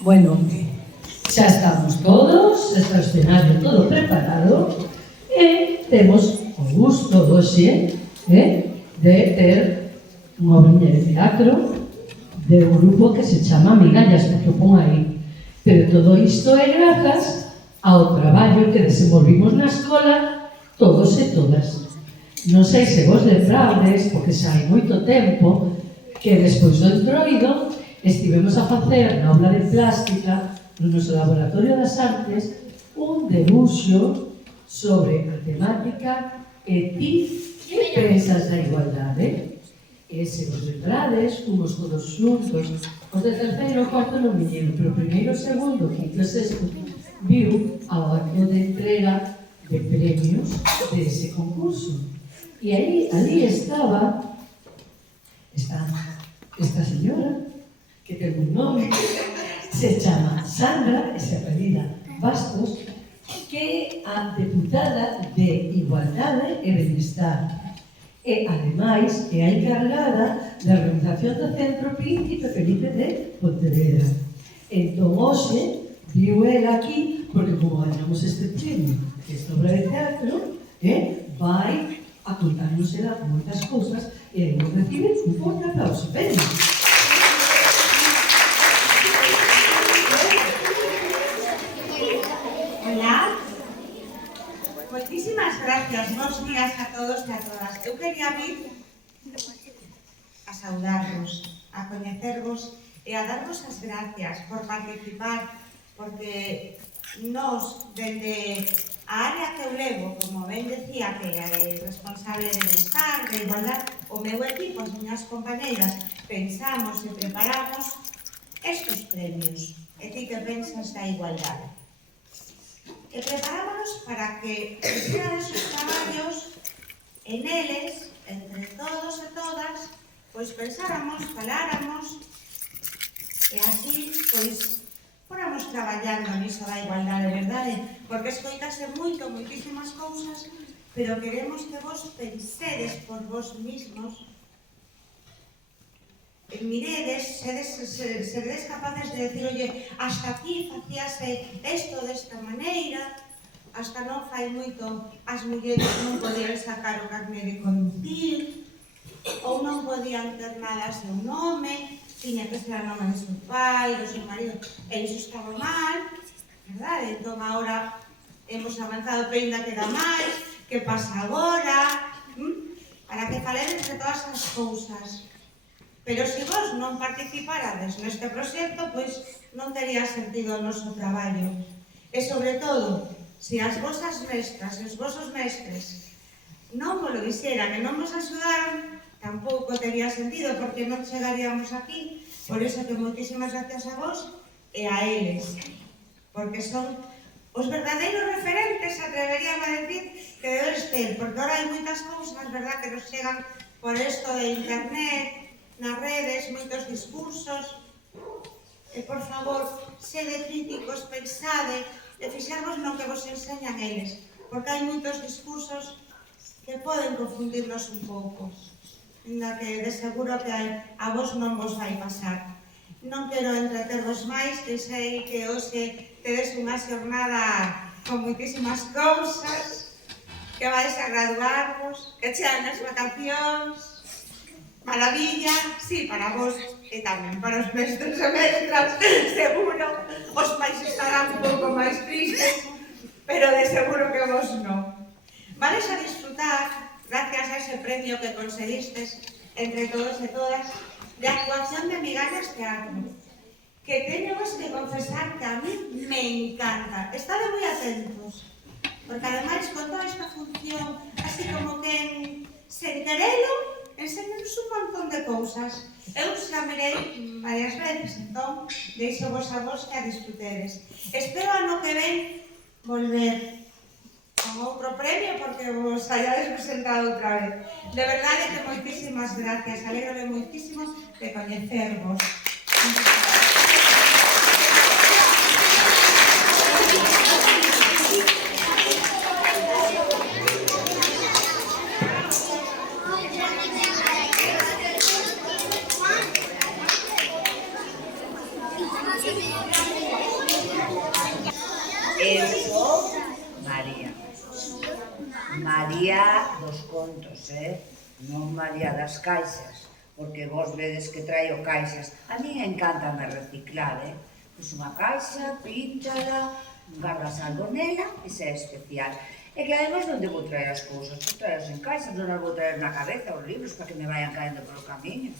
Bueno, xa estamos todos, está o escenario todo preparado e temos o gusto hoxe de ter unha obriña de teatro de un grupo que se chama Migallas, porque o pon aí. Pero todo isto é grazas ao traballo que desenvolvimos na escola todos e todas. Non sei se vos lembrades, porque xa hai moito tempo, que despois do entroido estivemos a facer na aula de plástica no noso laboratorio das artes un debuxo sobre a temática e ti que pensas da igualdade. E se vos lembrades, fomos todos xuntos, os de terceiro e cuarto non viñeron, pero primeiro, segundo, quinto e sexto viu ao acto de entrega de premios dese concurso. E ali estaba esta señora, que ten un nome, se chama Sandra, e se apellida Bastos, que é a deputada de Igualdade e Benestar. E, ademais, é a encargada da organización do Centro Príncipe Felipe de Pontevedra. Entón, hoxe, viu ela aquí, porque como ganamos este premio, que é obra de teatro, vai a contarnos ela moitas cousas e vamos recibir un forte aplauso. Veña! Hola. Moitísimas gracias, bons días a todos e a todas. Eu quería vir a saudarvos, a coñecervos e a darvos as gracias por participar, porque nós, dende a área que eu levo, como ben decía, que é responsable de buscar, de igualdad, o meu equipo, as miñas compañeiras, pensamos e preparamos estos premios. E ti que pensas da igualdade? E preparámonos para que fixerades os traballos e neles, entre todos e todas, pois pensáramos, faláramos e así, pois, fóramos traballando niso da igualdade, verdade? Porque escoitase moitísimas cousas, pero queremos que vos pensedes por vos mismos, miredes, seredes capaces de decir, oye, hasta aquí facíase isto desta maneira, hasta non fai moito as mulleres non podían sacar o carné de conducir, ou non podían ter nada a seu nome, tiña que ser a nome do seu pai, do seu marido, e iso estaba mal, verdade? Entón, agora hemos avanzado, pero ainda queda máis, que pasa agora? Para que faledes de todas as cousas. Pero se vos non participarades neste proxecto, pois non tería sentido o noso traballo. E, sobre todo, se as vosas mestras e os vosos mestres non vos lo dixeran e non vos axudaran, tampouco tería sentido, porque non chegaríamos aquí. Por iso que moitísimas gracias a vos e a eles, porque son os verdadeiros referentes, atreverían a decir, que deberes ter, porque ahora hai moitas cousas, verdad, que nos chegan por isto de internet, nas redes, moitos discursos, e, por favor, sede críticos, pensade, e fixarvos no que vos enseñan eles, porque hai moitos discursos que poden confundirnos un pouco, ainda que de seguro que a vos non vos vai pasar. Non quero entretervos máis, que sei que hoxe tedes unha xornada con moitísimas cousas, que vais a graduarvos, que chegan as vacacións. Maravilla, sí, para vos e tamén para os mestres e mestras, seguro. Os pais estarán un pouco máis tristes, pero de seguro que vos non. Vades a disfrutar, gracias a ese premio que conseguistes entre todos e todas, de actuación de Migallas Teatro, que teño vos que confesar que a mí me encanta. Estade moi atentos, porque ademais con toda esta función, así como que sen querelo, enseñanos un montón de cousas. Eu xa mirei varias veces, entón, deixo vos a vos que a disfrutedes. Espero ano que ven volver con outro premio, porque vos hayades presentado outra vez. De verdade que moitísimas gracias, alegrome moitísimo de coñecervos. Eu sou María. María dos contos, non María das caixas, porque vos vedes que traio caixas. A mí encantame reciclar, Pois unha caixa, píntala, gardas algo nela, esa é especial. E que ademais non debo traer as cousas, vou traerlas en caixas, non as vou traer na cabeza os libros para que me vayan caendo polo camiño.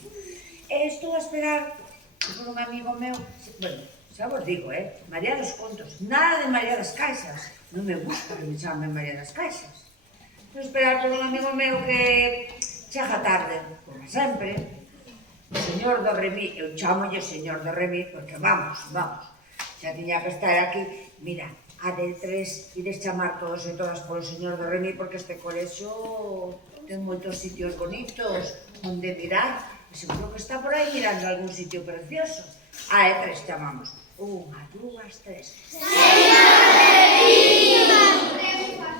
E estou a esperar por un amigo meu, bueno, xa vos digo, María dos contos, nada de María das caixas. Non me gusta que me chamen María das caixas. Vou esperar por un amigo meu que chega tarde, como sempre. O señor do Remí, eu chamolle o señor do Remí, porque vamos, xa tiña que estar aquí. Mira, a de tres, ides chamar todos e todas polo señor do Remí, porque este colexo ten moitos sitios bonitos onde mirar. Seguro que está por aí mirando algún sitio precioso. A de tres chamamos. Unha, dúas, tres.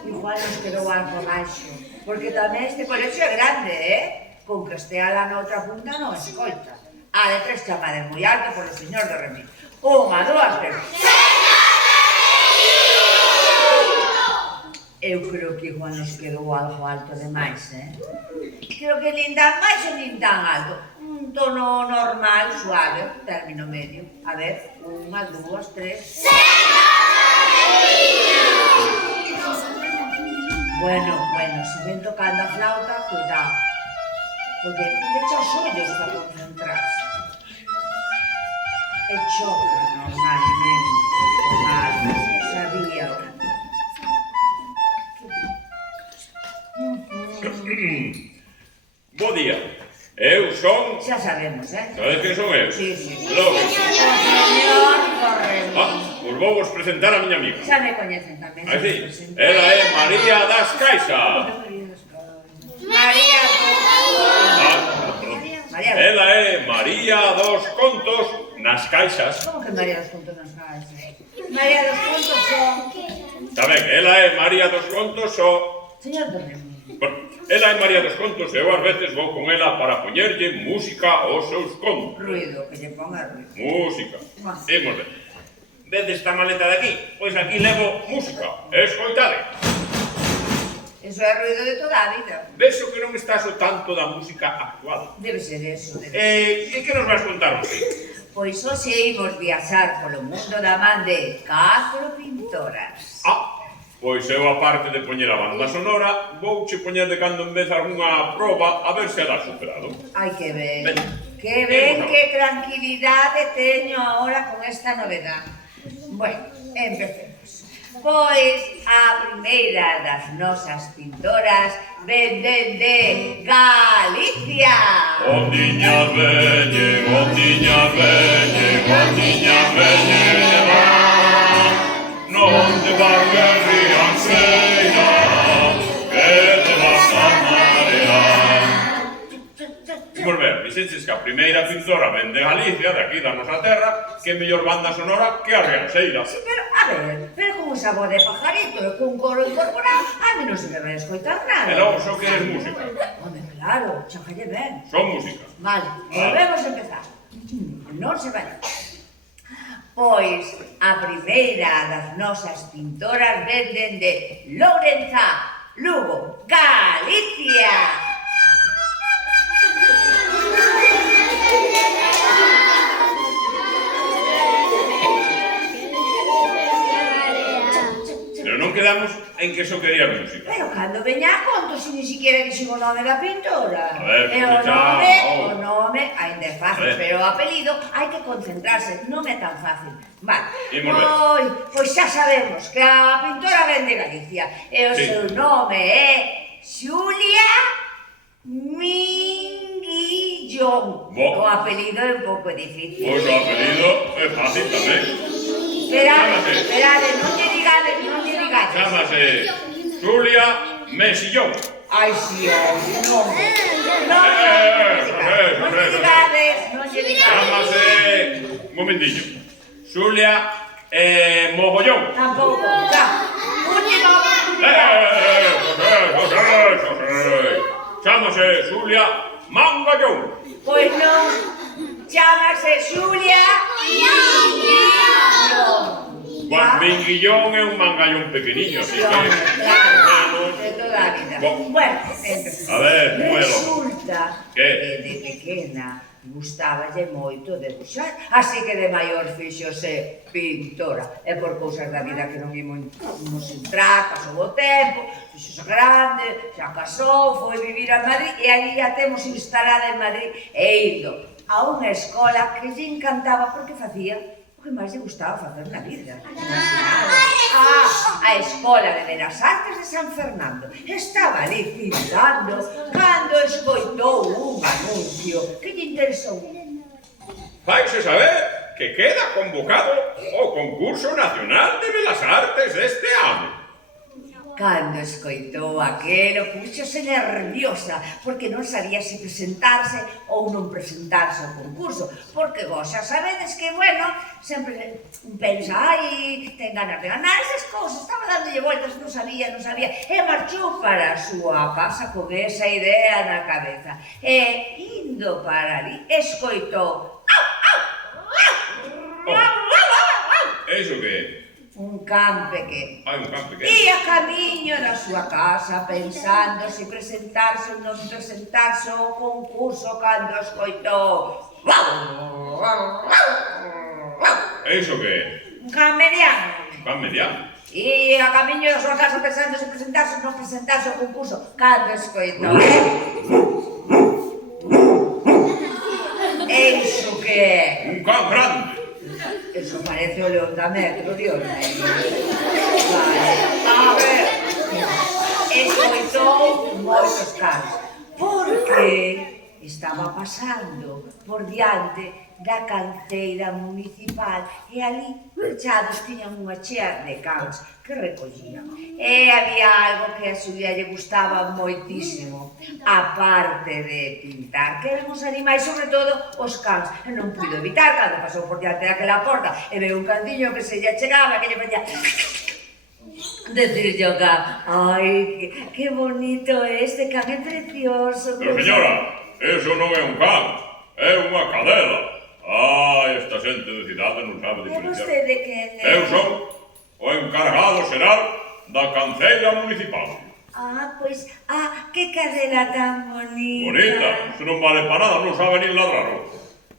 Igual nos quedou algo baixo, porque tamén este colexo é grande, Con que estea lá na outra punta non escoita. A de tres chamades moi alto polo señor do Remí. Unha, dúas, tres. Eu creo que igual nos quedou algo alto demais, Creo que nin tan baixo nin tan alto. Un tono normal, suave, término medio. A ver, unha, dúas, tres. Bueno, se ven tocando a flauta, cuidado. Porque pecha os ollos para concentrarse. E choca normalmente, mal, sabía. Bo día, eu son... Xa sabemos, Sabes quen son eu? Sí. Logo. O señor do Remí. Pois vou vos presentar a miña amiga. Xa me coñecen tamén. Así, ela é María das Caixas. María dos Ela é María dos Contos nas Caixas. Como que María dos Contos nas caixas? María dos Contos son... Tamén, ela é María dos Contos Señor do Remí. Bueno, ela é María dos Contos e eu ás veces vou con ela para poñerlle música aos seus contos. Ruido, que lle ponga ruido. Música. Imos ver. Vede esta maleta de aquí? Pois aquí levo música. Escoitade. Eso é ruido de toda a vida. Vexo que non estás o tanto da música actual. Debe ser eso, debe ser. E que nos vais contar hoxe? Pois hoxe imos viaxar polo mundo da man de 4 pintoras. Pois eu, aparte de poñer a banda sonora, vouche poñer de cando en vez algunha proba a ver se a das superado. Ai, que ben. Ben. Que ben, que tranquilidade teño agora con esta novedade. Bueno, empecemos. Pois a primeira das nosas pintoras ven dende Galicia. Ondiña veñe, non te valga rianseira, que te vas a marear. Imos ver, dixeches que a primeira pintora ven de Galicia, de aquí da nosa terra, que mellor banda sonora que a Rianseira. Sí, pero, a ver, pero con esa voz de pajarito e cun coro incorporado, a mí non se me vai escoitar nada. E logo só queres música. Home, claro, chacalle ben. Son música. Vale, volvemos a empezar. Non se vai. Pois a primeira das nosas pintoras ven dende Lourenza, Lugo, Galicia. Pero non quedamos en que só quería música. Pero cando veña a conto, se ni siquiera dixen o nome da pintora. A ver, E o nome, ainda é fácil, pero o apelido hai que concentrarse, non é tan fácil. Vale, pois xa sabemos que a pintora ven de Galicia e o seu nome é Xulia Minguillón. O apelido é un pouco difícil. Pois o apelido é fácil tamén. Esperade, non lle digades. Chámase Xulia Mesillón. Ai, si, non. Non lle digades. Chámase, un momentillo, Xulia Mogollón. Tampouco, xa. Chámase Xulia Mangallón. Pois non. Chámase Xulia Juan Minguillón é un mangallón pequeniño, así que... Claro, de toda a vida. Bueno, A ver, bueno. Resulta Que? que de pequena gustaballe moito debuxar, así que de maior fixose pintora. E por cousas da vida que non imos entrar, pasou o tempo, fixose grande, xa casou, foi vivir a Madrid e ali ya temos instalada en Madrid e indo a unha escola que lle encantaba porque facía o que máis lle gustaba facer na vida. A Escola de Belas Artes de San Fernando. Estaba ali pintando cando escoitou un anuncio que lle interesou. Faise saber que queda convocado o concurso nacional de Belas Artes deste ano. Cando escoitou aquelo, puxose nerviosa, porque non sabía se presentarse ou non presentarse ao concurso, porque vos xa sabedes que, bueno, sempre pensa, ai, ten ganas de ganar esas cousas, estaba dándolle voltas, non sabía, e marchou para a súa casa con esa idea na cabeza. E, indo para ali, escoitou, Eso que é? un can pequeno. Hai un can pequeno. Ia camiño da súa casa pensando se presentarse ou non presentarse ao concurso cando escoitou. Eso que é? Un can mediano. Un can mediano. Ia camiño da súa casa pensando se presentarse ou non presentarse ao concurso cando escoitou. Eso que é? Un can grande. Eso parece o león da metro, Dios mío. Vale, a ver. Escoitou moitos cans, porque estaba pasando por diante da canceira municipal e ali, pechados, tiñan unha chea de cans que recollían. E había algo que a Xulia lle gustaba moitísimo, a parte de pintar, que eran os animais, sobre todo os cans. E non puido evitar, cando pasou por diante daquela porta e veu un cantiño que se lle chegaba, que lle facía... Decirlle ao can, ai, que bonito este can, é precioso. Pero señora, eso non é un can, é unha cadela. Ai, esta xente de cidade non sabe E diferenciar. vostede quen é? Eu son o encargado xeral da canceira municipal. Pois, que cadela tan bonita. Bonita, se non vale para nada, non sabe nin ladrar.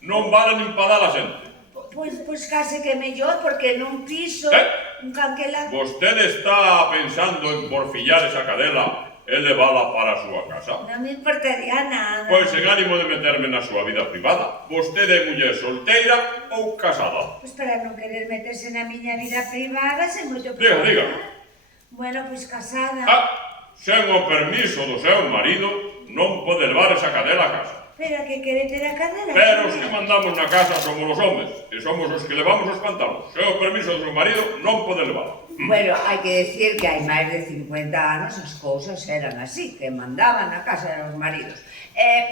Non vale nin para dar a xente. Pois case que mellor, porque nun piso, un can que la... Vostede está pensando en porfillar esa cadela e levala para a súa casa? Non me importaría nada. Pois en ánimo de meterme na súa vida privada, vostede é muller solteira ou casada? Pois para non querer meterse na miña vida privada, se moito... Diga. Bueno, pois casada. Sen o permiso do seu marido, non pode levar esa cadela a casa. Pero que quere ter a cadela? Pero os que mandamos na casa somos os homes, e somos os que levamos os pantalos. Sen o permiso do seu marido, non pode levar. Bueno, hai que decir que hai máis de 50 anos as cousas eran así, que mandaban na casa dos maridos.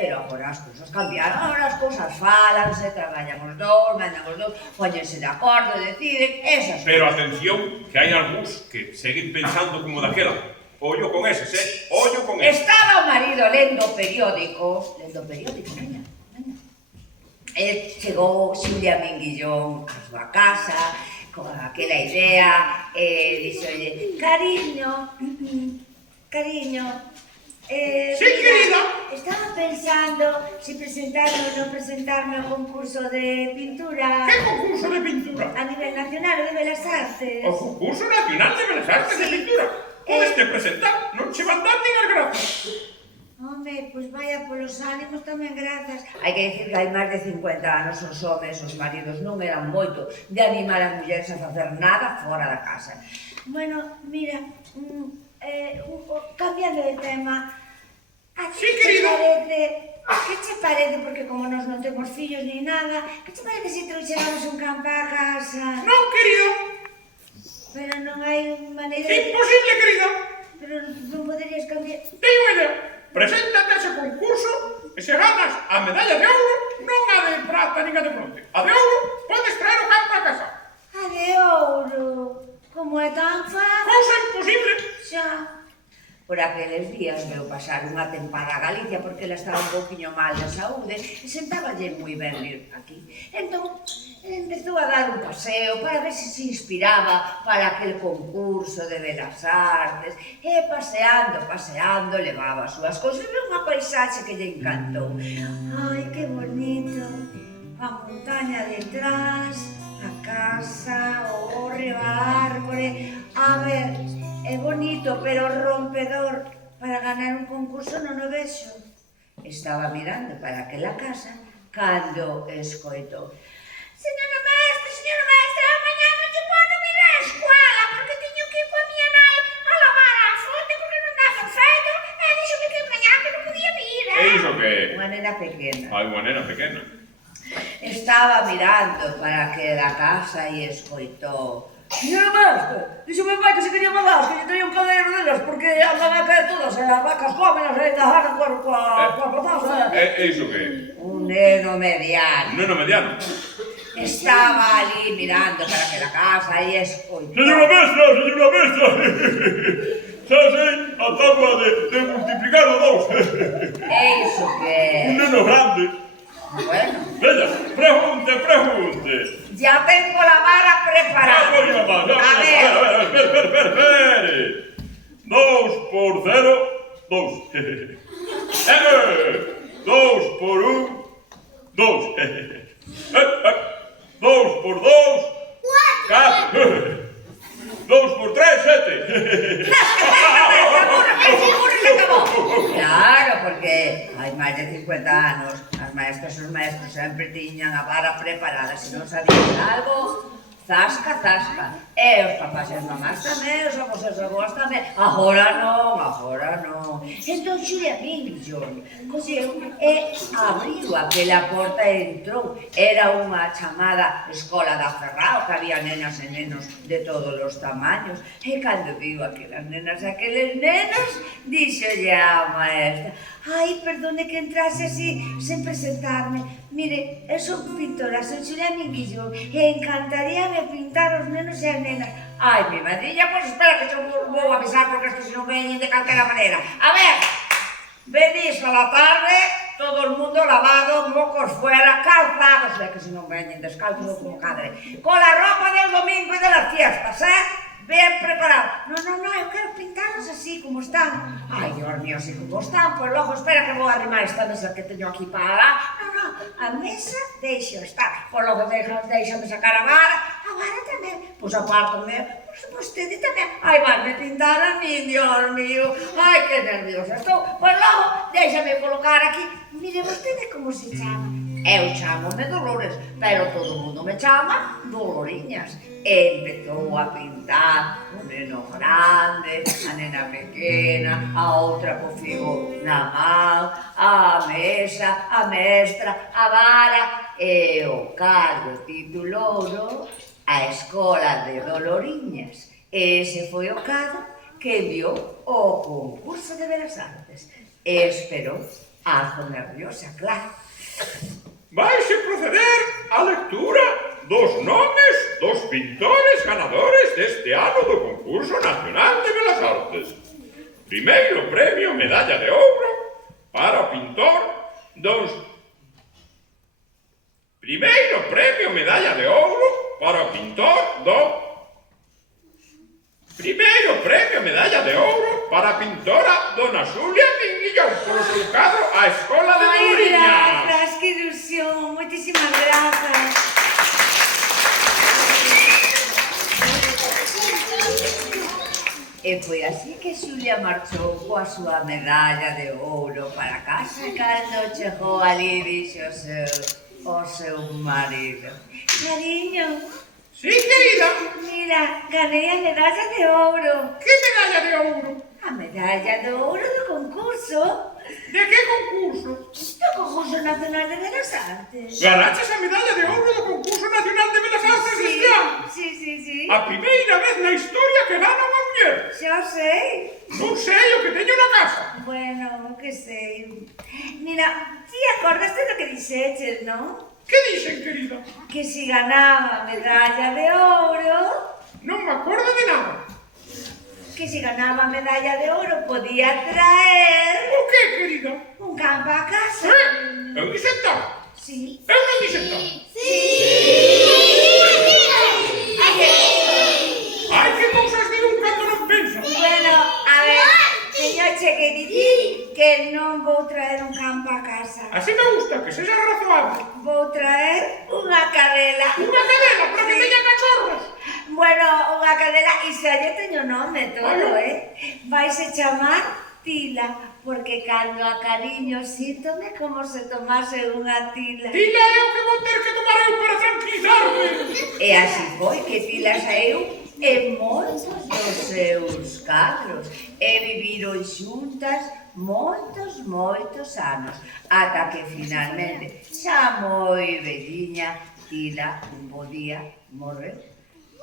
Pero agora as cousas cambiaron, agora as cousas falanse, traballan os dous, mandan os dous, póñense de acordo, deciden, esas cousas. Pero atención, que hai algúns que seguen pensando como daquela. Ollo con eses, ollo con eses. Estaba o marido lendo periódico, niña. E chegou Xulia Minguillón a súa casa, con aquela idea, dixolle, cariño, Sí, querida. Estaba pensando se presentarme ou non presentarme ao concurso de pintura. Que concurso de pintura? A nivel nacional de Belas Artes. O concurso nacional de Belas Artes de pintura. Podes te presentar, non che van dar nin as grazas. Home, pois vaya polos ánimos tamén grazas. Hai que dicir que hai máis de 50 anos os homes, os maridos non eran moito de animar as mulleres a facer nada fora da casa. Bueno, mira, cambiando de tema, Sí, querida. Que che parece, porque como nós non temos fillos ni nada, que che parece se trouxéramos un can para a casa? Non, querido. Pero non hai maneira Imposible, querida. Pero non poderías cambiar... Teño unha idea. Preséntate a ese concurso e se ganas a medalla de ouro, non a de prata nin a de bronce. A de ouro, podes traer o can para casa. A de ouro? Como é tan fácil? Cousa imposible. Xa. por aqueles días veu pasar unha tempada a Galicia porque ela estaba un pouquinho mal de saúde e sentáballe moi ben vir aquí. Entón, empezou a dar un paseo para ver se inspiraba para aquel concurso de Belas Artes e paseando, levaba as súas cousas e unha paisaxe que lle encantou. Ai, que bonito, a montaña detrás, a casa, o hórreo, a árbore. A ver, é bonito, pero rompedor. Para ganar un concurso non o vexo. Estaba mirando para aquela casa cando escoitou: Señora maestra, mañá non te podo vir á escola porque teño que ir coa miña nai a lavar a fonte porque non dá feito e díxome que mañá que non podía vir, E iso que é? Unha nena pequena. Hai unha nena pequena. Estaba mirando para aquela casa e escoitou: Señora maestra, díxome pai que se quería mandar, que lle traía un cadeiro delas porque andan a caer todas e as vacas cómenas e engajaran coa patasa. E iso que é? Un neno mediano. Un neno mediano. Estaba ali mirando para aquela casa e escoitou: Señora mestra! Xa sei a tábua de multiplicar o 2. É iso que é. Un neno grande. Bueno, Veña, pregunte. ya tengo la vara preparada. A ver. Espere. 2 por 0, 2. 2 por 1, 2. 2 por 2, 4. 2 por 3, 7. Claro, porque hai máis de 50 anos as maestras e os maestros sempre tiñan a vara preparada. Se non sabían algo, zasca. E os papás e as mamás tamén, os avós e as avós tamén. Agora non. Entón Xulia Millón colleu e abriu aquela porta e entrou. Era unha chamada Escola da Ferrao, que había nenas e nenos de todos os tamaños. E cando viu aquelas nenas e aqueles nenos, díxolle a maestra: ai, perdone que entrase así, sen presentarme. Mire, eu son pintora, son Xulia Millón, e encantaríame pintar os nenos e as nenas. Ai, mi madrilla, pois espera que eu vou avisar porque estos non veñen de calquera maneira. A ver, venís a la tarde, todo el mundo lavado, mocos fuera, calzados, que se non veñen descalzos como cadre, con la ropa del domingo e de las fiestas, bien preparado. No, eu quero pintarlos así como están. Ai, Dios mío, así como están, pois logo espera que vou arrimar esta mesa que teño aquí para... No, a mesa deixo estar. Pois logo deixame sacar a vara tamén. Pois apártome, pois vostede tamén. Ai, vanme pintar a mí, Dios mío. Ai, que nerviosa estou. Pois logo deixame colocar aquí. Mire, vostede como se chama? Eu chamome Dolores, pero todo o mundo me chama Doloriñas. E empezou a pintar o neno grande, a nena pequena, a outra co figo na man, a mesa, a mestra, a vara e o cargo titulouro a Escola de Doloriñas. Ese foi o cadro que enviou o concurso de Belas Artes. E esperou, algo nerviosa, claro. Vaise proceder á lectura dos nomes dos pintores ganadores deste ano do Concurso Nacional de Belas Artes. Primeiro premio Medalla de Ouro para o pintor dos... Primeiro premio Medalla de Ouro para o pintor do... Primeiro premio Medalla de Ouro para a pintora Dona Xulia Minguillón polo seu cadro A Escola de Doloriñas. Ai, grazas, que ilusión, moitísimas grazas. E foi así que Xulia marchou coa súa medalla de ouro para casa e cando chegou ali dixo ao seu marido: cariño, Sí, querida. mira, ganei a medalla de ouro. Que medalla de ouro? A medalla de ouro do concurso. De que concurso? Do concurso nacional de Belas Artes. Ganaches a medalla de ouro do Concurso Nacional de Belas Artes deste ano. Sí. A primeira vez na historia que gana unha muller. Xa sei. Non sei o que teño na casa. Bueno, que sei. Mira, ti acordaste do que dixeches, non? Que dixen, querida? Que si ganaba a medalla de ouro... Non me acordo de nada. que se ganaba medalla de oro podía traer O que, querida? un campo a casa. Eu dixenta? Sí. Eu non dixenta? Ai, que cousas di un cando non pensa. Bueno, a ver, teñoche que dicir que non vou traer un campo a casa. Así me gusta, que sexa razoable. Vou traer unha cadela. Unha cadela para que teña cachorros. Bueno, unha cadela, e xa lle teño nome todo, Vaise chamar Tila, porque cando a cariño síntome como se tomase unha tila. Tila é o que vou ter que tomar eu para tranquilizarme. E así foi que Tila saíu en moitos dos seus cadros e viviron xuntas moitos anos, ata que finalmente, xa moi velliña, Tila un bo día morreu.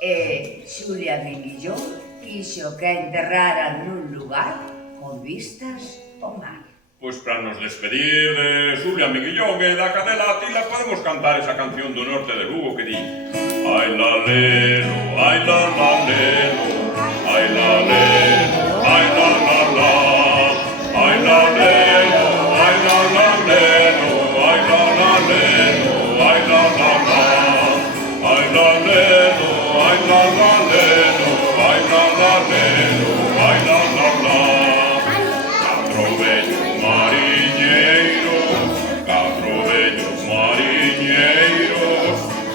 E Xulia Minguillón quixo que a enterraran nun lugar con vistas ao mar. Pois para nos despedir de Xulia Miguillón e da cadela Tila podemos cantar esa canción do norte de Lugo que di ai la lelo, ai la la lelo, ai la lelo, ai la la la, ai la lelo, ai la la lelo, ai la la lelo, ai la la la, ai la lelo, ai la la lelo, ai la la lelo, ai la la la.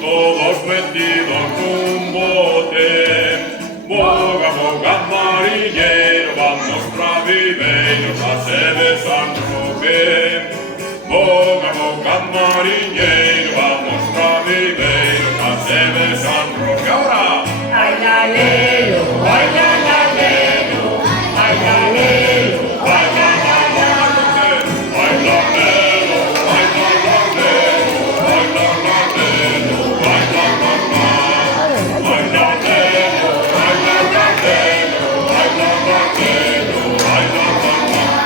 Todos metidos nun bote, boga, boga, mariñeiro, vamos pra Viveiros, a sede San Roque. Boga, boga, mariñeiro, vamos pra Viveiros, a sede San Roque. Ahora! Ai la lelo, ai la la lelo, ai la lelo, ai la la la. Ai la lelo, ai la la lelo, ai la la lelo, ai la la la. Ai la lelo, ai la la lelo, ai la la lelo, ai la la la.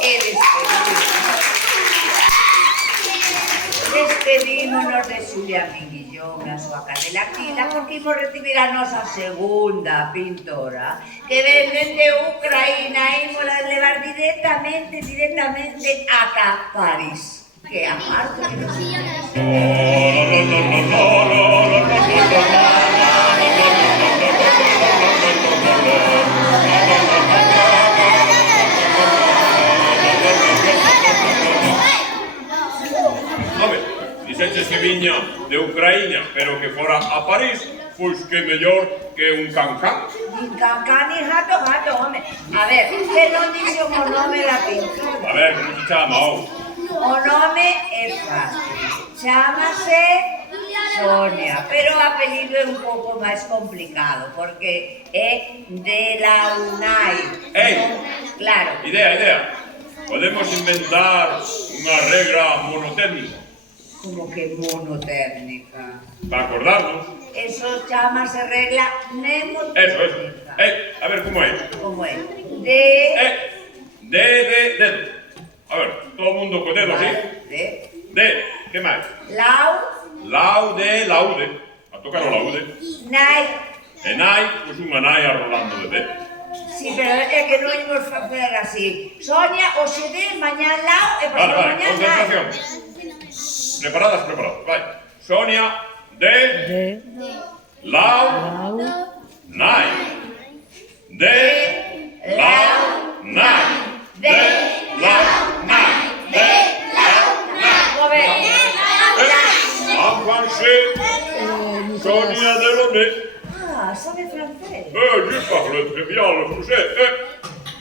E despedímonos de Xulia Minguillón e a súa cadela Tila porque imos recibir a nosa segunda pintora que ven dende Ucraína e imos a levar directamente ata París, que é a parte que nos interesa. Home, dixeches que viña de Ucraína, pero que fora a París, pois que mellor que un cancán. Nin cancán ni gato, home. A ver, que non dixo o nome da pintura. A ver, como se chama, O nome é fácil, chámase Sonia, pero o apelido é un pouco máis complicado, porque é Delaunay. Ei! Claro. Idea. Podemos inventar unha regra monotécnica Como que monotérmica. para acordarnos. Eso chámase regla mnemotérmica. Eso. A ver, como é? Como é? De dedo. A ver, todo o mundo co dedo, así. De, que máis? Laude. A tocar o laude. Nai. E nai, pois unha nai arrolando de pé. Sí, pero é que non imos facer así. Sonia, hoxe de, mañá lao e pasado Vale, mañá concentración. Preparadas, vai. Sonia, de, lau, nai. De, lau, nai. De, lau, nai. De, lau, nai. Avancé, Sonia Delaunay. Ah, sabe francés. Je parle très bien le français.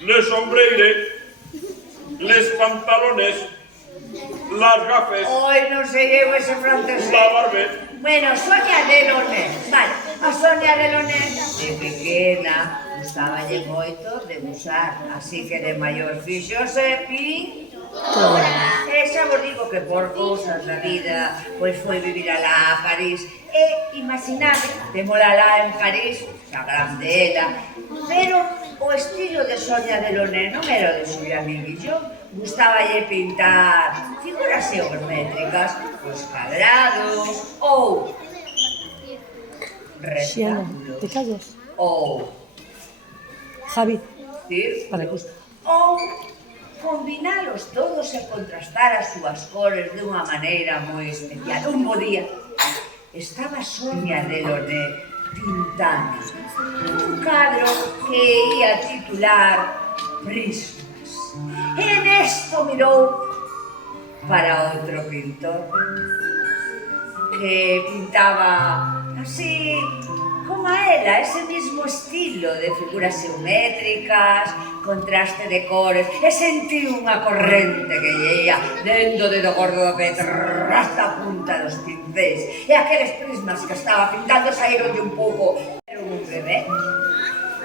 Les sombreres, les pantalones, las gafes, Oi, non sei eu ese francés. la barbe. Bueno, Sonia Delaunay. Vale, a Sonia Delaunay de pequena gustaballe moito de usar, así que de maior fixose pintora. E xa vos digo que por cousas da vida pois foi vivir alá a París. E imaginade, témola lá en París, xa grande ela, pero o estilo de Sonia Delaunay non era o de Xulia Minguillón. Gustaballe pintar figuras geométricas, os cadrados ou rectángulos ou Javi, círculos, para gusto. ou combinalos todos e contrastar as súas cores dunha maneira moi especial. Un bo día estaba Sonia Delaunay pintando un cadro que ia titular Prismas. E nesto mirou para outro pintor que pintaba así como a ela, ese mismo estilo de figuras geométricas, contraste de cores, e sentí unha corrente que lle ia dentro do gordo do pé hasta a punta dos pincéis, e aqueles prismas que estaba pintando saíronlle un pouco. Era un bebé.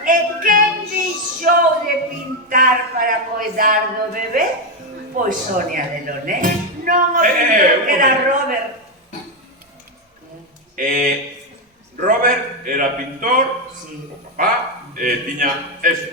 E quen deixou de pintar para coidar do bebé? Pois Sonia Delaunay, non o pintor que era Robert. Robert era pintor, o papá, e tiña eso.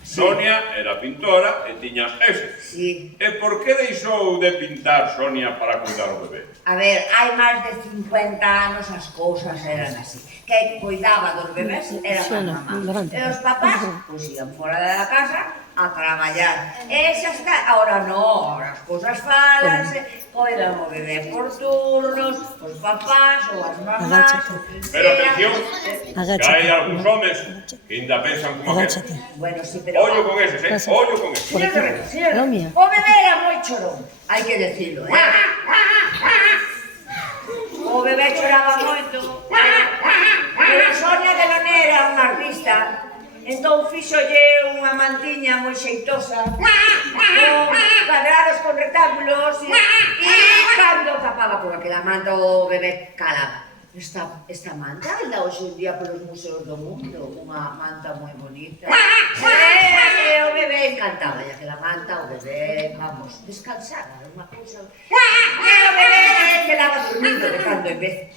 Sonia era pintora e tiña eso. Sí. E por que deixou de pintar Sonia para cuidar o bebé? A ver, hai máis de 50 anos as cousas eran así. Quen cuidaba dos bebés era a mamá. E os papás, pois ian fora da casa a traballar. E xa está, ahora non, ahora as cousas falanse, coidan o bebé por turnos, os papás ou as mamás. Pero atención, que hai algúns homes que ainda pensan como aquel. Bueno, sí, pero... Ollo con eses, ollo con eses. Señor, o bebé era moi chorón, hai que decirlo, O bebé choraba moito, pero Sonia Delaunay era unha artista, entón fíxolle unha mantiña moi xeitosa, con cuadrados, con rectángulos, e cando tapaba con aquela manta o bebé calaba. Esta manta anda hoxe en día polos museos do mundo, unha manta moi bonita. E o bebé encantaba, e aquela manta, o bebé, vamos, descansaba, unha cousa... E o bebé quedaba dormindo de cando en vez.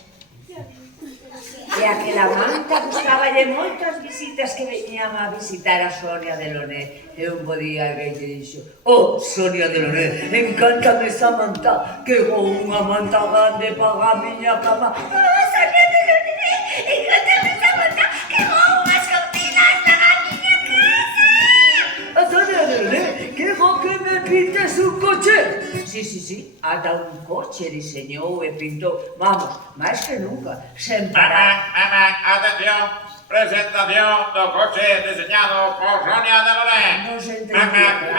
E aquela manta gustaballe moitas visitas que venían a visitar a Sonia Delaunay. E un bo día alguén lle dixo: "Oh, Sonia Delaunay, encántame esa manta, que vou unha manta grande para a miña cama." "Oh, Sonia Delaunay, encántame esa manta, que vou unhas cortinas para a miña casa." "Oh, Sonia Delaunay, que vou que me pintes un coche." Sí, ata un coche diseñou e pintou, vamos, máis que nunca, sen parar. Atención, presentación do coche diseñado por Sonia Delaunay. Non se entendía.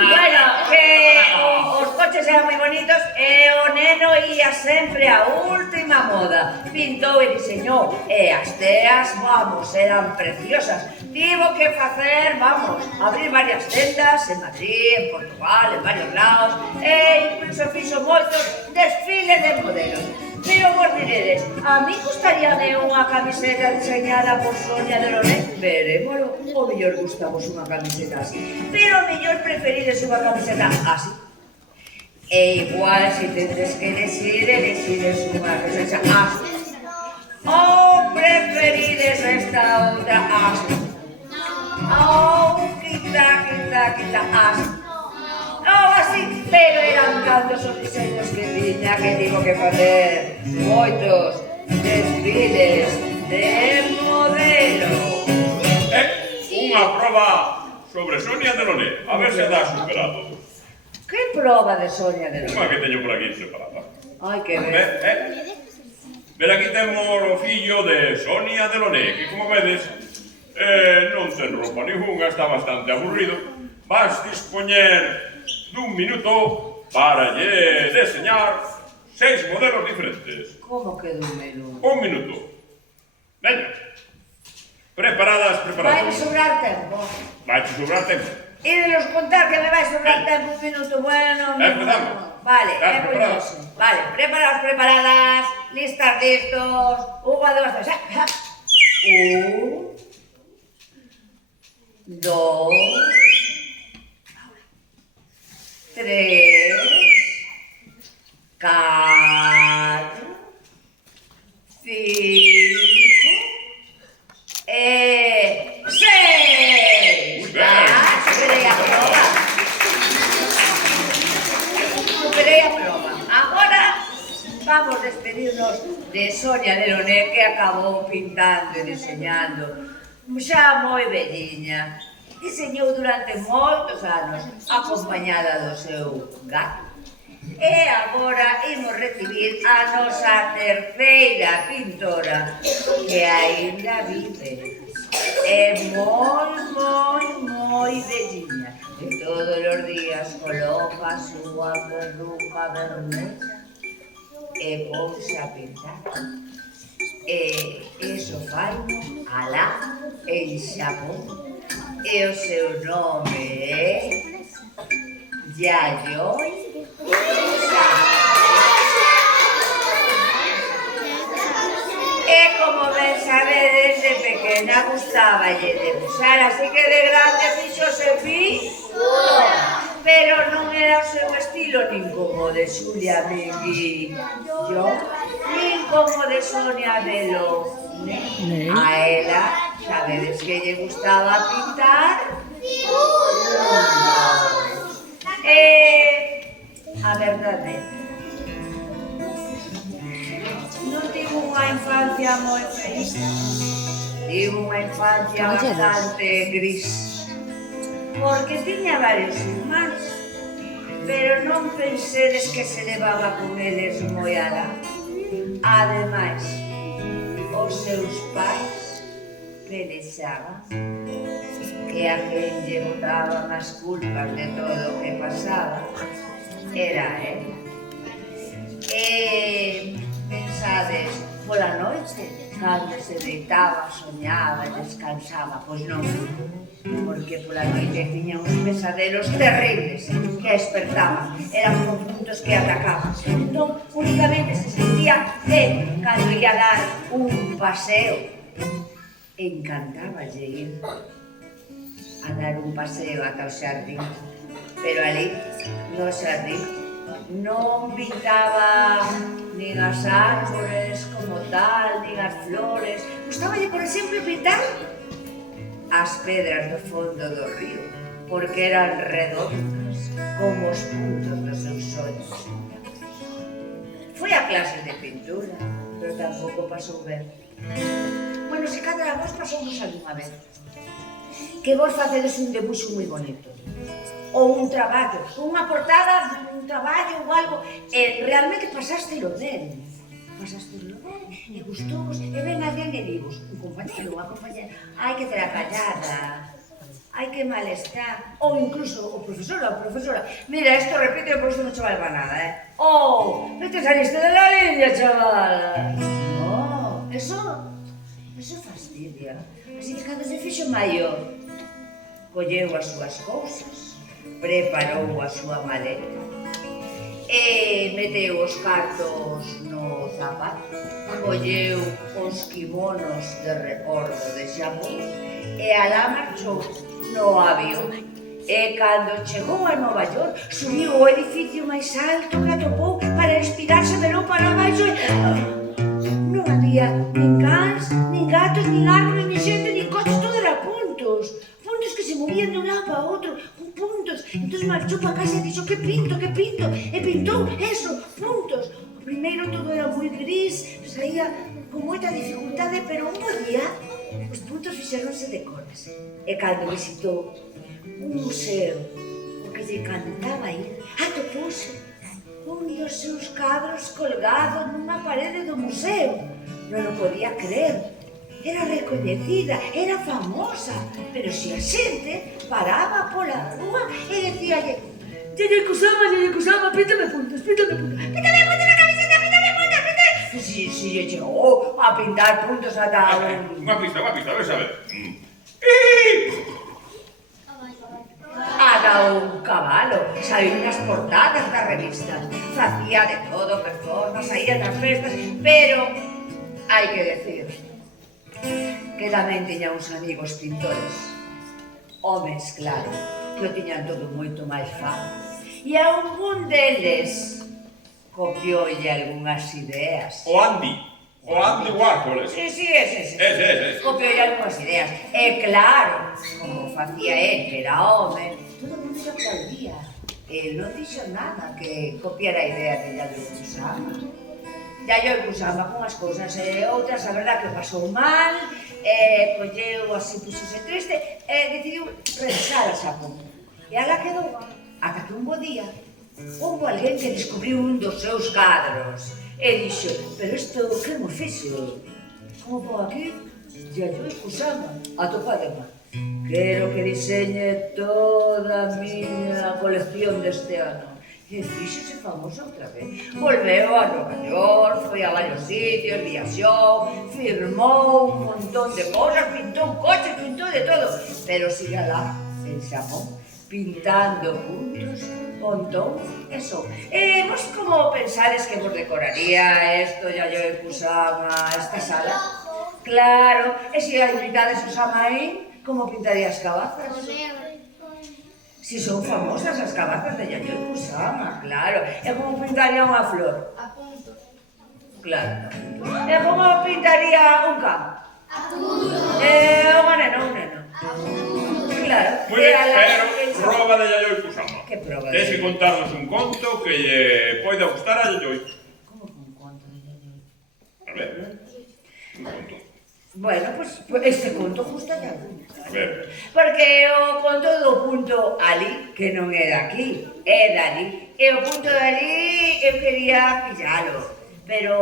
Bueno, que os coches eran moi bonitos e o neno ia sempre a última moda. Pintou e diseñou e as teas, vamos, eran preciosas. Tivo que facer, vamos, abrir varias tendas en Madrid, en Portugal, en varios lados, e incluso fixo moitos desfiles de modelos. Pero vos diredes, a mí gustaríame unha camiseta diseñada por Sonia Delaunay? Verémolo, o mellor gustamos unha camiseta así, pero o mellor preferides unha camiseta así. E igual, se tendes que decides unha camiseta así, ou preferides esta outra así, ou quita así, ou así, pero eran tantos os diseños que tiña que digo que facer moitos desfiles de modelo. Unha proba sobre Sonia Delaunay, a ver se dá superado. Que proba de Sonia Delaunay? Unha que teño por aquí preparada. Ai, que ben. Ver, aquí temos o fillo de Sonia Delaunay, que como vedes, non ten roupa ninguna, está bastante aburrido. Vas dispoñer dun minuto para lle deseñar 6 modelos diferentes. Como que dun menú? Un minuto. Veña. Preparadas. Vai sobrar tempo. Vai sobrar tempo. Ídenos contar que me vai sobrar tempo un minuto. Bueno, Empezamos. Vale, Preparados. Vale, preparadas, listos. 1, 2, 3. 1, 2, 3, 4, 5 e 6. Muy bien. Superei a prova. Agora vamos despedirnos de Sonia Delaunay, que acabou pintando e diseñando xa moi velliña. Diseñou durante moitos anos, acompañada do seu gato. E agora imos recibir a nosa terceira pintora, que aínda vive. É moi velliña. E todos os días coloca a súa perruca vermelha e ponse a pintar. E iso fai alá en Xapón. E o seu nome é Yayoi Kusama. E como ben sabedes, de pequena gustaballe debuxar, así que de grande fixose pintura. Pero non era o seu estilo nin como de Xulia Menguillo, nin como de Sonia Velo. A ela, sabedes que lle gustaba pintar? A verdade, non tivo unha infancia moi feliz. Tivo unha infancia bastante gris, porque tiña varios irmáns, pero non pensedes que se levaba con eles moi alá. Ademais, os seus pais pelexaban, que a quen lle botaban as culpas de todo o que pasaba era ela. E pensades, pola noite, cando se deitaba, soñaba e descansaba, pois non, porque pola noite tiña uns pesadelos terribles que a despertaban, eran puntos que atacaban. Entón, únicamente se sentía ben cando ia dar un paseo. Encantáballe ir a dar un paseo ata o xardín, pero ali, no xardín, non pintaba nin as árbores como tal, nin as flores. Gustáballe, por exemplo, pintar as pedras do fondo do río, porque eran redondas como os puntos dos seus ollos. Foi a clases de pintura, pero tampouco pasou ben. Bueno, se cada vos pasamos algunha vez, que vos facedes un debuxo moi bonito, ou un traballo, unha portada dun traballo ou algo, e realmente pasastelo ben. Pasastelo ben, e gustou, e ven alguén e divos, un compañero, unha compañera, hai que ter a callada, hai que mal está, ou incluso o profesor ou a profesora, mira, isto repite porque isto non chaval para nada, ou, vete saliste de la línea, chavala. No, eso fastidia. Así que cando se fixo maior, colleu as súas cousas, preparou a súa maleta e meteu os cartos no zapato, colleu os kimonos de recordo de Xapón e alá marchou no avión. E cando chegou a Nova York, subiu o edificio máis alto que atopou para inspirarse, mirou para baixo e... non había nin cans, nin gatos, nin árboles, nin xente, nin coches, todo era puntos. Puntos que se movían de un lado para outro, puntos. Entón marchou para casa e dixo, que pinto, e pintou eso, puntos. O primeiro todo era moi gris, saía con moita dificultade, pero un bo día os puntos fixeronse de cores. E cando visitou un museo, o que lle cantaba ir, atopouse un dos seus cadros colgado nunha parede do museo. Non o podía creer. Era recoñecida, era famosa, pero se a xente paraba pola rúa e decíalle, Yayoi Kusama, píntame puntos na camiseta, píntame puntos. Si lle chegou a pintar puntos ata un... Unha pista, ves a ver. Ata un cabalo, saliu nas portadas das revistas, facía de todo, performance, saía das festas, pero hai que decir que tamén tiña uns amigos pintores, homes, claro, que o tiñan todo moito máis fácil, e algún deles copioulle algunhas ideas. O Andy Warhol. Sí, Ese. Copioulle algunhas ideas. E claro, como facía él, que era home, todo o mundo lle aplaudía. El non dixo nada que copiara a idea de Yayoi Kusama. Yayoi Kusama con as cousas e outras, a verdad que pasou mal, colleu así, pusose triste, e decidiu regresar a Xapón. E ala quedou, ata que un bo día, houve alguén que descubriu un dos seus cadros e dixo, pero isto que mo fixo? Como pon aquí? Yayoi Kusama, atopadema. Quero que diseñe toda a miña colección deste ano. E fíxese famosa outra vez. Volveu a Nova York, foi a varios sitios, viaxou, firmou un montón de cosas, pintou coches, pintou de todo. Pero siga lá, en Xapón, pintando puntos, montou eso. E vos como pensades que vos decoraría esto, Yayoi Kusama, esta sala? Claro, e se a invitades os Amaín, como pintaría as cabazas? Si son famosas as cabazas de Yayoi Kusama, claro. E como pintaría unha flor? A punto. Claro. E como pintaría un campo? A punto. Unha nena, un neno? A punto. Claro. Muy bien, pero proba de Yayoi Kusama. Que proba de Tens que contarnos un conto que lle poida gustar a Yayoi. Como que un conto de Yayoi? A ver, un conto. Bueno, pues este conto gusta ya. A ver. Porque o conto do punto ali, que non é daqui, é dali. E o punto dali eu quería pillalo, pero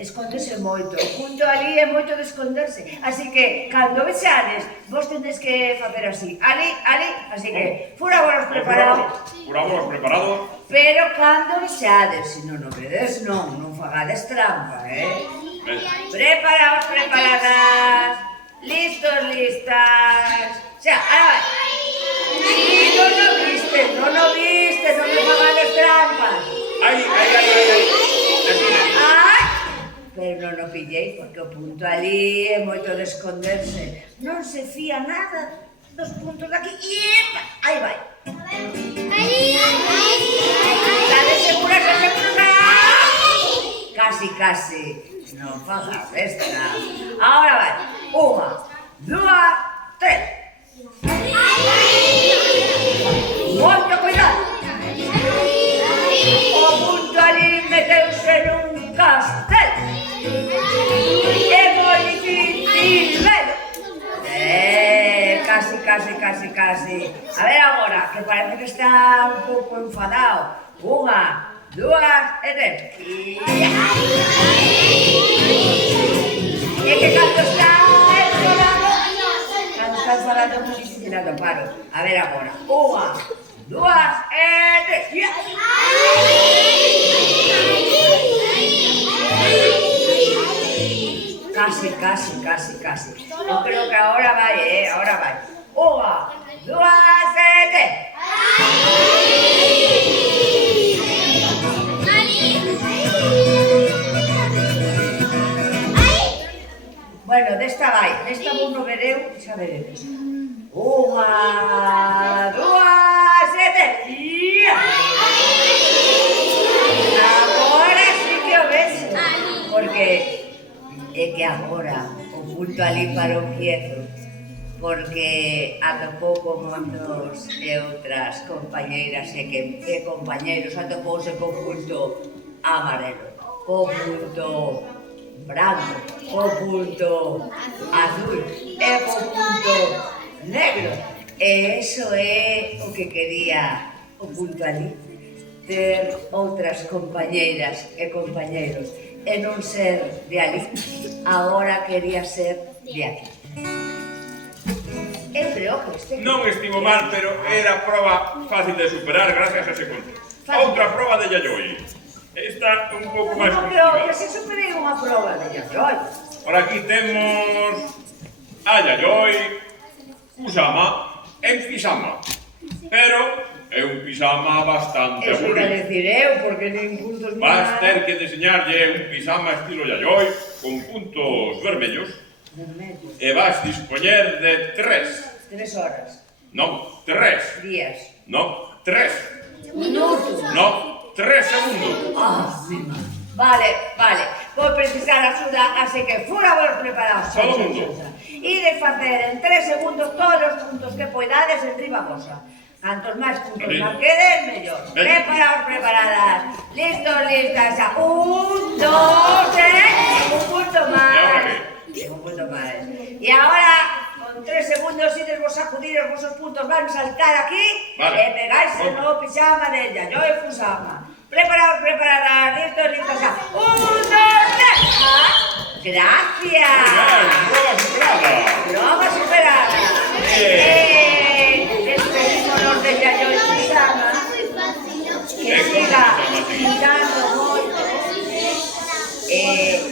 escóndese moito. O punto ali é moito de esconderse. Así que, cando vexades, vos tendes que facer así. Ali, ali, así que, furabolos preparados. Furabolos preparados. Pero cando vexades, se non o vedes, non fagades trampa, Preparaos, preparadas. Listos, listas. Xa, ahora vai. Sí, non o viste, non me fagades trampas. Ai. Ai, pero non o pillei, porque o punto ali é moito de esconderse. Non se fía nada dos puntos daqui. Iepa, aí vai. Estades seguras, Casi. Non fagas esta. Ahora vai. 1, 2, 3. Moito cuidado. O punto ali meteuse nun castel. É moi difícil velo. Casi. A ver agora, que parece que está un pouco enfadado. 1, 2 e 3. E que cando está enfadado, non se tirando paro. A ver agora. 1, 2 e 3. Casi. Eu creo que ahora vai, ahora vai. 1, 2 e 3. Bueno, desta vou no vereu, xa veremos. 1, 2 e 3. Agora sí que o vexo, porque é que agora o punto ali para o quieto, porque atopou con montos e outras compañeiras e compañeiros atopouse co punto amarelo, co punto branco, co punto azul e co punto negro. E iso é o que quería o punto ali, ter outras compañeiras e compañeiros e non ser de ali, agora quería ser de aquí. Eu creo que este... Non estivo mal, pero era prova fácil de superar gracias a ese conto. Outra prova de Yayoi. Esta un pouco máis Non creo que complicada. se superei unha prova de Yayoi. Por aquí temos a Yayoi Kusama en pisama. Pero é un pisama bastante Eso iba a aburrido. decir eu, porque nin puntos ni Vas nada. ter que diseñarlle un pisama estilo Yayoi con puntos vermellos Vermello. e vas dispoñer de 3. 3 horas. Non, 3. Días. Non, 3. Minutos. Non, 3 segundos. Mima. Vale. Vou precisar axuda, así que furabos preparados. Todo mundo. E de facer en 3 segundos todos os puntos que poidades en riba vosa. Cantos máis puntos Vale. marquedes, mellor. Venga. Preparaos, preparadas. Listos, listas. Xa. 1, 2, 3. Un punto máis. E agora Un punto máis. E agora, con 3 segundos, ides vos sacudir os vosos puntos, van saltar aquí Vale. e pegáis no pijama de Yayoi Kusama. Preparaos, preparadas. Listos, listas. Xa. 1, 2, 3. Ah, gracias. Prova superada. Prova superada. Despedímonos de Yayoi Kusama. Que siga pintando moito,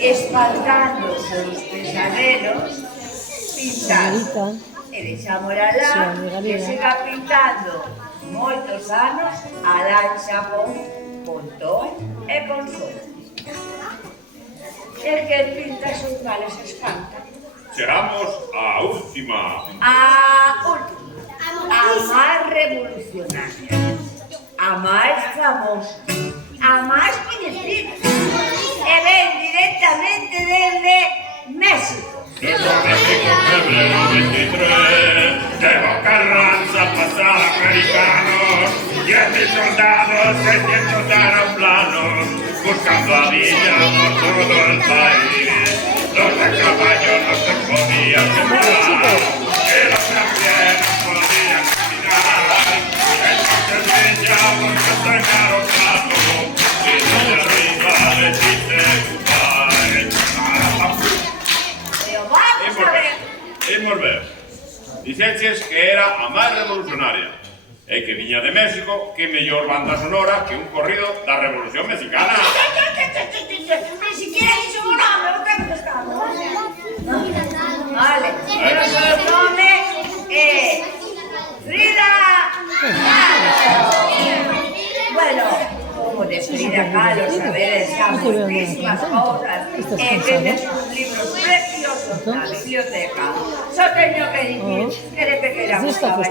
espantando os seus pesadelos, pintando. E deixámola lá, que siga pintando moitos anos, alá en Xapón, con ton e con sol. É que pinta son males espanta. Chegamos á última. A última, a máis revolucionaria, a máis famosa, a máis coñecida, e ven directamente desde México. Desde México, febrero 23, llevo Carranza a pasar americanos, 10.000 soldados, 600 aeroplanos, buscando a Villa por todo el país. Los de caballo no se podían separar, y los de a pie no podían caminar. Entonces Villa porque está en aeroplano, y desde arriba les dice goodbye. Pero vamos a ver. Imos ver. Dixeches que era a máis revolucionaria e que viña de México, que mellor banda sonora que un corrido da Revolución Mexicana. Ni siquiera hizo un nombre, no tengo que estar. Vale, pero su nombre es Frida Kahlo. Bueno, como de Frida Kahlo, sabedes ya muchísimas cosas. Tiene sus libros preciosos en la biblioteca. Só teño que dicir que de pequena gustaba ya,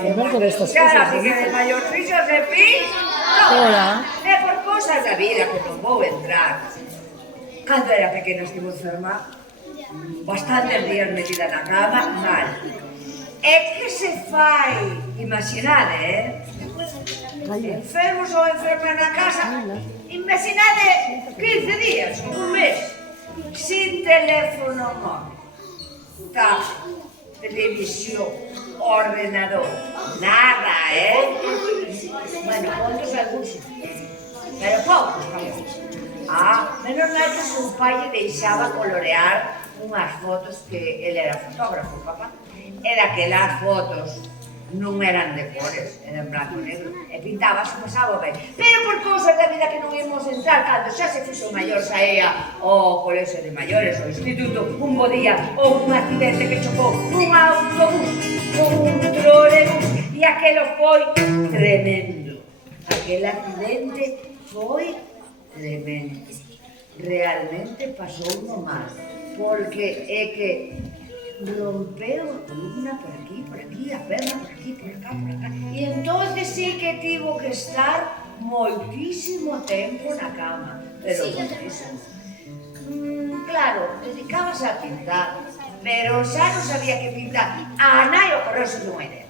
así que de mayorcillo de pis, no. É por cosas da vida que non vou entrar. Cando era pequena estivo enferma, bastantes días metida na cama, mal. É que se fai, imaginade, enfermos ou enferma na casa, imaginade 15 días, un mes, sin teléfono móvil, televisión, ordenador, nada, Bueno, contos algúns, pero poucos, vamos. Menos mal que seu pai lle deixaba colorear unhas fotos que ele era fotógrafo, papá. E daquelas fotos non eran de cores, eran blanco e negro, e pintaba, se pasaba ben. Pero por cousas da vida que non íamos entrar, cando xa se fixo maior, saía ao colexio de maiores, ao instituto, un bo día, ou un accidente que chocou un autobús, un trolebús, e aquelo foi tremendo. Aquel accidente foi tremendo. Realmente pasou no mal, porque é que rompeu a columna por aquí, a perna por aquí, por acá, e entonces sí que tivo que estar moitísimo tempo na cama, pero moitísimo. Claro, dedicábase a pintar, pero xa non sabía que pintar. A nai ocorreuse unha idea.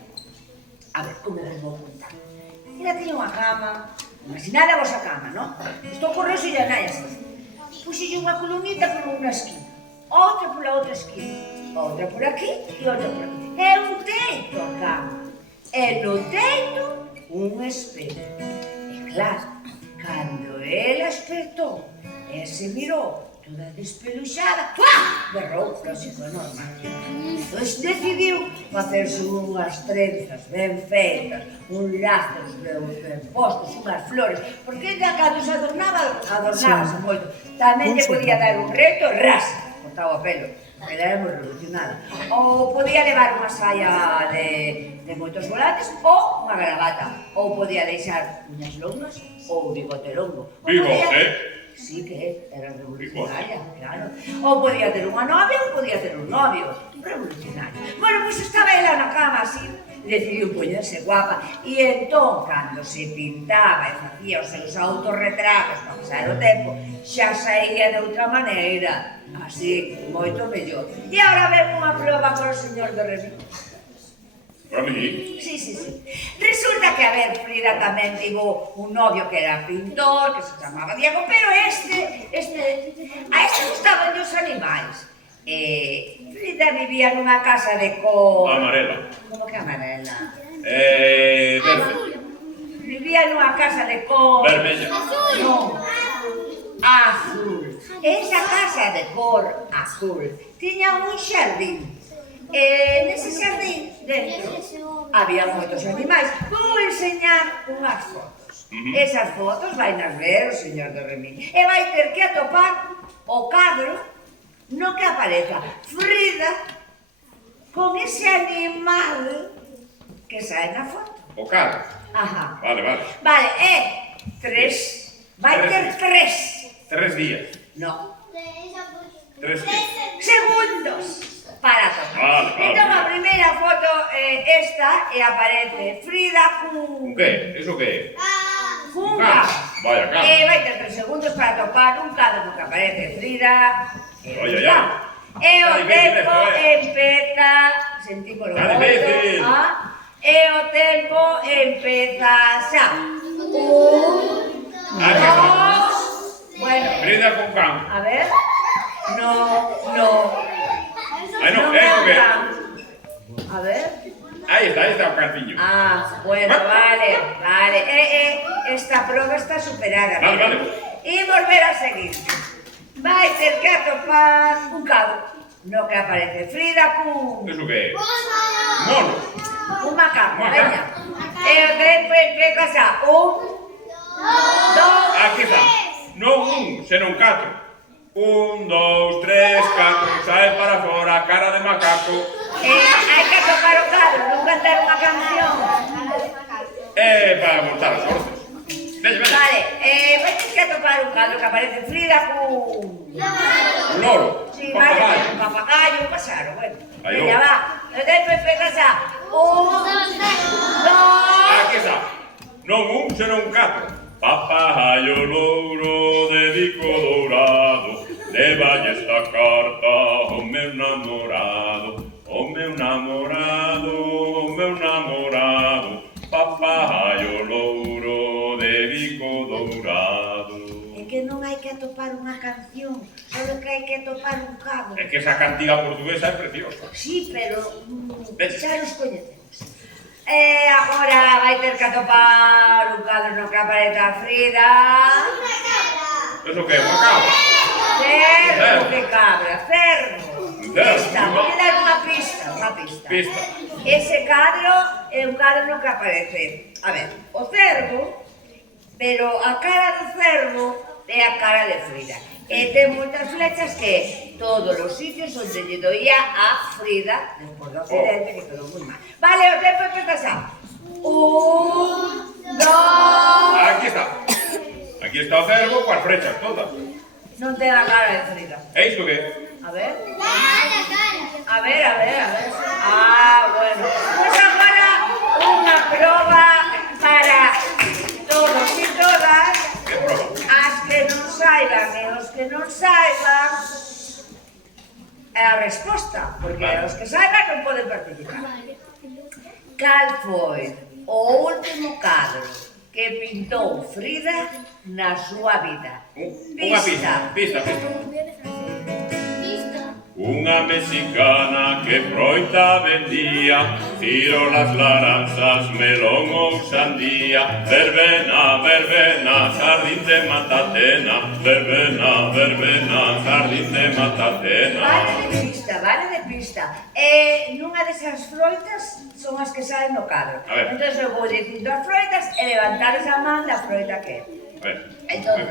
A ver, como vos vou contar? Ela tiña unha cama, imaginade a vosa cama, non? Isto ocorreuse a nai así. Puxelle unha columnita por unha esquina, outra pola outra esquina, outra por aquí e outra por aquí. É un teito a cama. E no teito un espelho. E claro, cando ela despertou e se mirou toda despeluxada, berrou, lógico, normal. Entón decidiu facerse unhas trenzas ben feitas, uns lazos ben postos, unhas flores, porque ella cando se adornábase moito. Tamén lle podía dar un reto, ras, cortaba o pelo. Ela era moi revolucionada. Ou podía levar unha saia de moitos volantes ou unha gravata. Ou podía deixar unhas longas ou bigote longo. Bigote? Sí que era revolucionaria, claro. Ou podía ter unha novia ou podía ter un novio. Revolucionaria. Bueno, pois estaba ela na cama así, decidiu poñerse guapa. E entón, cando se pintaba e facía os seus autorretratos para pasar o tempo, xa saía de outra maneira. Así, moito mellor. E agora ven unha prova con o señor de Revilla. Para mí. Sí. Resulta que, a ver, Frida tamén tivo un novio que era pintor, que se chamaba Diego, pero a este gustaban os animais. Frida vivía nunha casa de cor... Amarela. Como que amarela? Verde. Vivía nunha casa de cor... Vermella. Non. Azul. Esa casa de cor azul tiña un xardín. Nese xardín, dentro, había moitos animais. Vou enseñar unhas fotos. Esas fotos vainas ver o señor do Remín. E vai ter que atopar o cadro no que apareza Frida con ese animal que sae na foto. O carro. Ajá. Vale. Vale, tres. Vai ter tres. 3 días. No. 3 Segundos para tomar. Vale. Entón, a primeira foto esta e aparece Frida cun... Un qué? Eso qué? Cun Carro. cadro. Vaya, carro. Vai ter 3 segundos para topar un cadro que aparece Frida. Vaya. E o Está difícil tempo esto, empeza... Sentimos o Está difícil. E o tempo empeza xa. Aquí está. Dos... Bueno, Frida con can. a ver... No. Ay, no, me ¿eso qué? hagan. A ver. Ahí está o cartillo. Bueno, vale. Esta prueba está superada. Vale. Y volver a seguir. Vai ter que atopar un cadro no que aparece Frida cun... ¿Eso qué? Mono. Un macaco, Macaco. veña. E o tempo empeza xa. Dos... Aquí está. Non senón 4. 1, 2, 3, 4, sae para fora, cara de macaco. hai que atopar o cadro, non cantar unha canción. Para montar as orzas. Veña. Vale, vai ter que atopar un cadro que aparece Frida cun... Un loro. Sí, Un vaya, papagayo. un papagayo, un páxaro, bueno. Aí Veña, vou. va. E tempo empeza xa. 1, 2... Aquí está. Non senón 4. Papagayo louro de bico dourado, levalle esta carta ao meu namorado, papagayo louro de bico dourado. É que non hai que atopar unha canción, só que hai que atopar un cadro. É que esa cantiga portuguesa é preciosa. Sí, pero xa nos coñecemos. Agora vai ter que atopar un cadro no que apareza Frida. Eso que é unha cabra? Cervo, que cabra, cervo. Cervo. Vou dar unha pista. Pista. Ese cadro é un cadro no que aparece, a ver, o cervo, pero a cara do cervo é a cara de Frida. E ten moitas flechas que todos os sitios onde lle doía a Frida, despois do accidente, que quedou moi mal. Vale, o tempo empeza xa. 1, 2... Aquí está o cervo coas frechas todas. Non ten a cara de Frida. É isto que? A ver. A ver. Bueno. Pois agora unha proba para todos e todas. Que proba? As que non saiban e os que non saiban a resposta, porque os que saiban non poden participar. Cal foi o último cadro que pintou Frida na súa vida? Unha pista. Unha mexicana que froita vendía, cirolas, laranxas, melón ou sandía, verbena, jardín de matatena, verbena, jardín de matatena. Vale de pista. Nunha desas froitas son as que saen no cadro. A ver. Entón eu vou dicindo as froitas e levantares a man da froita que é. A ver. Entón,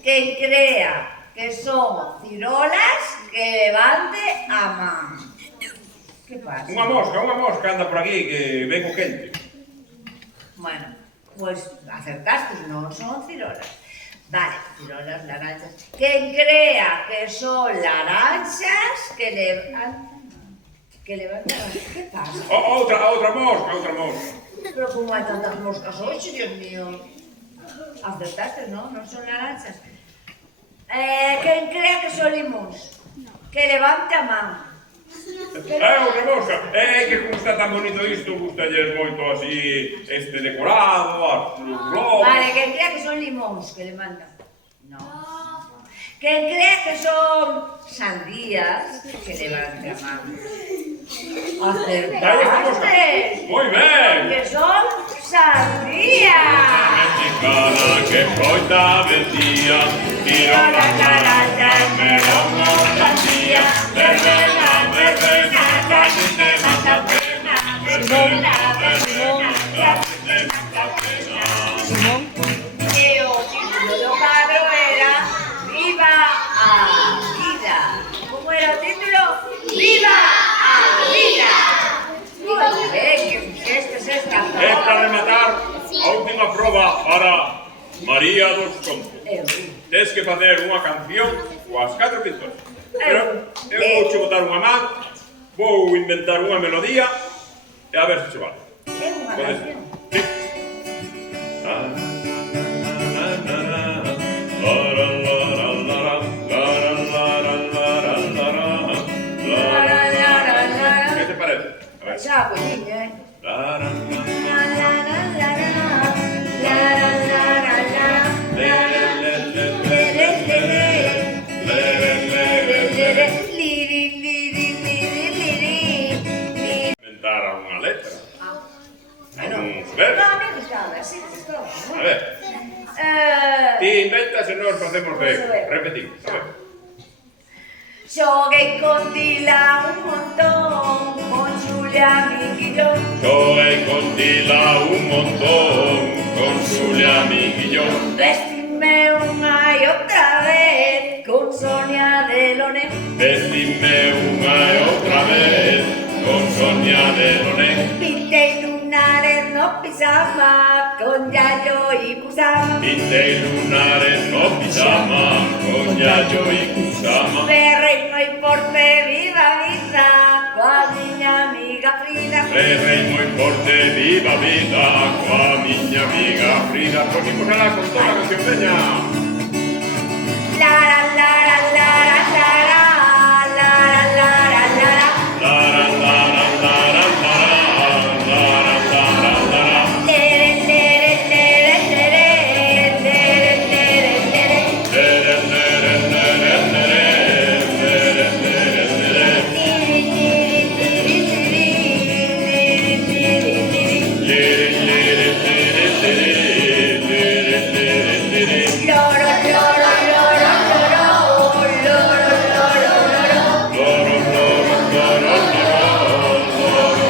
quen crea que son cirolas, que levante a man. Que pasa? Unha mosca anda por aquí que ven o quente. Bueno, pois acertastes, non son cirolas. Vale, cirolas, laranxas. Quen crea que son laranxas, que levantan... Que pasa? Outra mosca. Pero como hai tantas moscas hoxe, Dios mío. Acertastes, non? Non son laranxas. Quen crea que son limóns? Que levante a man. O rebosca. Que como está tan bonito isto, gustalles moito así, este decorado, as globos. Vale, quen crea que son limóns que le mandan. No. Quen crea que son sandías que le van llamando. Acertaste. Moi ben. Que son sandías. Mexicana que coita vendía, tiro la cara, me como sandía, verbena, verbena, casi te mata pena, verbena, verbena, casi te mata pena. E o título do cadro era Viva a vida. Como era o título? Viva a vida. Que fixestes esta É para rematar a última proba para María dos Contos. Tens que facer unha canción coas 4 pintoras. Pero eu vou che botar unha man, vou inventar unha melodía e a ver se che vale. É unha Podes? canción. Sí. Que te parece? A ver. Xa, pois, eh? Inventar unha letra. Bueno, Uns versos. no, a mí gustaba, así que gustaba. A ver. Ti inventas e nós facemos de repetimos. A ver. Xoguei con Dila un montón, con Xulia Miquillón. Xoguei con Tila un montón, con Xulia Miquillón. Vestime unha e outra vez, con Sonia de Loné. Vestime unha e outra vez, con Sonia de Loné. Pintei lunares no pijama, con Yayo y Kusama. Pintei lunares no pijama, con Yayo e Kusama. Berrei moi porte, viva vida, coa miña amiga Frida. Berrei moi forte, viva vida, coa miña amiga Frida. Pois imos alá con toda a canción peña. Lara, lara, lara, lara, lara, lara, lara. Lara, lara, lara, lara, lara, lara, lara. Lere, lere, lere, lere, lere, lere, lere. Lere, lere, lere, lere, lere, lere, lere. Tiri, tiri, tiri, tiri, tiri, tiri, tiri. Lere, lere, lere, lere, lere, lere, lere. Loro, loro, loro, loro, loro, loro, loro. Loro, loro, loro, loro, loro,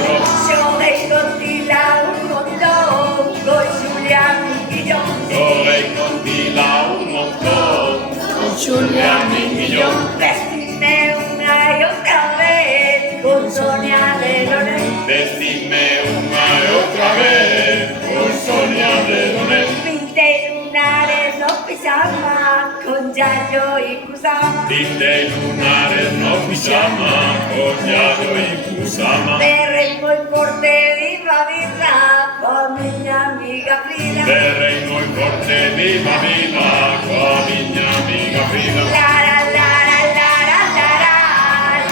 loro. Xoguei con Tila un montón, con Xulia Miquillón. Xoguei con Tila un montón, con Xulia Miquillón. Vestime unha e outra vez, con Sonia de Loné. Vestime unha e outra vez, con Sonia de Loné. Pintei lunares no pijama, con Yayo y Kusama. Pintei lunares no pijama, con Yayo e Kusama. Berrei moi forte, viva vida, coa miña amiga Frida. Berrei moi forte, viva vida, coa miña amiga Frida. Lara, lara, lara, lara,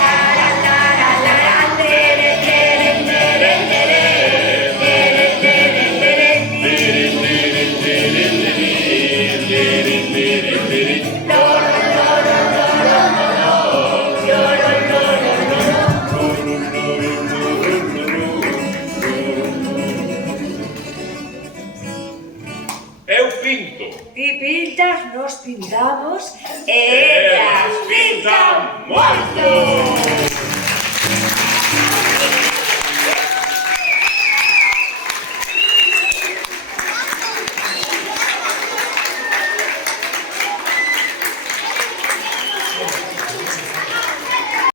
lara, lara, lara. Lere, lere, lere, lere, lere, lere, lere. Liri, liri, liri, liri, liri, liri, liri. Loro, loro, loro, loro, loro, loro, loro. Eu pinto. Ti pintas, nos pintamos, Elas ellas pintan pintan moito.